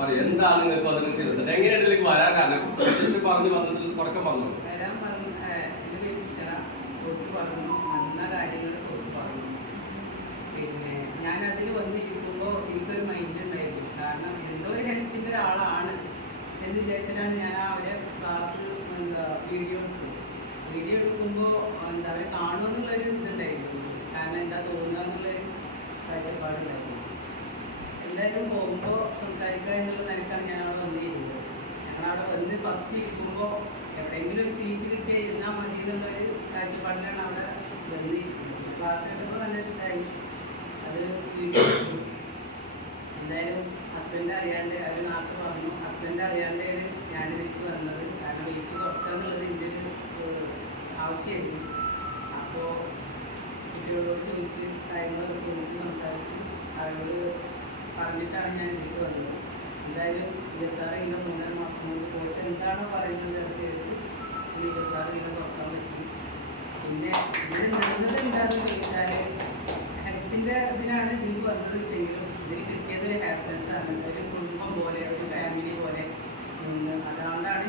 പറയും എന്താണ് നിങ്ങൾക്ക് അതിന് തിരിച്ചത് എങ്ങനെയാണ് ഇതിലേക്ക് വരാൻ കാരണം പറഞ്ഞു വന്നിട്ട് തുടക്കം പറഞ്ഞു വരാൻ പറഞ്ഞു എൻ്റെ പേര് ഇഷറ കോച്ച് പറഞ്ഞു നല്ല കാര്യങ്ങൾ കോച്ച് പറഞ്ഞു പിന്നെ ഞാനതിൽ വന്നിരിക്കുമ്പോൾ എനിക്കൊരു മൈൻഡ് ഉണ്ടായിരുന്നു കാരണം എന്തോ ഒരു ഹെൽത്തിൻ്റെ ഒരാളാണ് എന്ന് വിചാരിച്ചിട്ടാണ് ഞാൻ ആ അവരെ ക്ലാസ് വീഡിയോ എടുക്കുമ്പോൾ അവരെ കാണുമെന്നുള്ളൊരു ഇതുണ്ടായിരുന്നു കാരണം എന്താ തോന്നുക എന്നുള്ളൊരു കാഴ്ചപ്പാടുണ്ടായിരുന്നു. എന്തായാലും പോകുമ്പോൾ സംസാരിക്കുക എന്നുള്ള നിലക്കാണ് ഞാൻ അവിടെ വന്നിരുന്നത്. ഞങ്ങളവിടെ വന്ന് ഫസ്റ്റ് ഇരിക്കുമ്പോൾ എവിടെയെങ്കിലും ഒരു സീറ്റ് കിട്ടിയാൽ ഇരുന്നാൽ മതി എന്നുള്ളൊരു കാഴ്ചപ്പാടിലാണ് അവിടെ വന്നിരിക്കുന്നത്. ക്ലാസ് എടുക്കുമ്പോൾ നല്ല ഇഷ്ടമായി. അത് വീഡിയോ എടുത്തു. എന്തായാലും ഹസ്ബൻഡ് അറിയാണ്ട് അവർ നാട്ടിൽ പറഞ്ഞു. ഹസ്ബൻഡ് അറിയാണ്ടാണ് ഞാനിതിലേക്ക് വന്നത്. കാരണം വെയിറ്റ് കുറക്കുക എന്നുള്ളത് എൻ്റെ ഒരു ആവശ്യമായിരുന്നു. അപ്പോൾ കുട്ടികളോട് ചോദിച്ച് കാര്യങ്ങളൊക്കെ ചോദിച്ച് സംസാരിച്ച് അവരോട് പറഞ്ഞിട്ടാണ് ഞാൻ ഇതിലേക്ക് വന്നത്. എന്തായാലും 26 കിലോ 3.5 മാസം കൊണ്ട് കോച്ച് എന്താണോ പറയുന്നത് അത് കേട്ട് 26 കിലോ കുറക്കാൻ പറ്റി. പിന്നെ ഇതിൽ നിന്നത് എന്താണെന്ന് ചോദിച്ചാൽ ഹെൽത്തിൻ്റെ ഇതിനാണ് ഇതിൽ വന്നത് വെച്ചെങ്കിലും ഇതിൽ കിട്ടിയത് ഒരു ഹാപ്പിനെസ്സാണ്. ഒരു കുടുംബം പോലെ ഒരു ഫാമിലി പോലെ അതുകൊണ്ടാണ്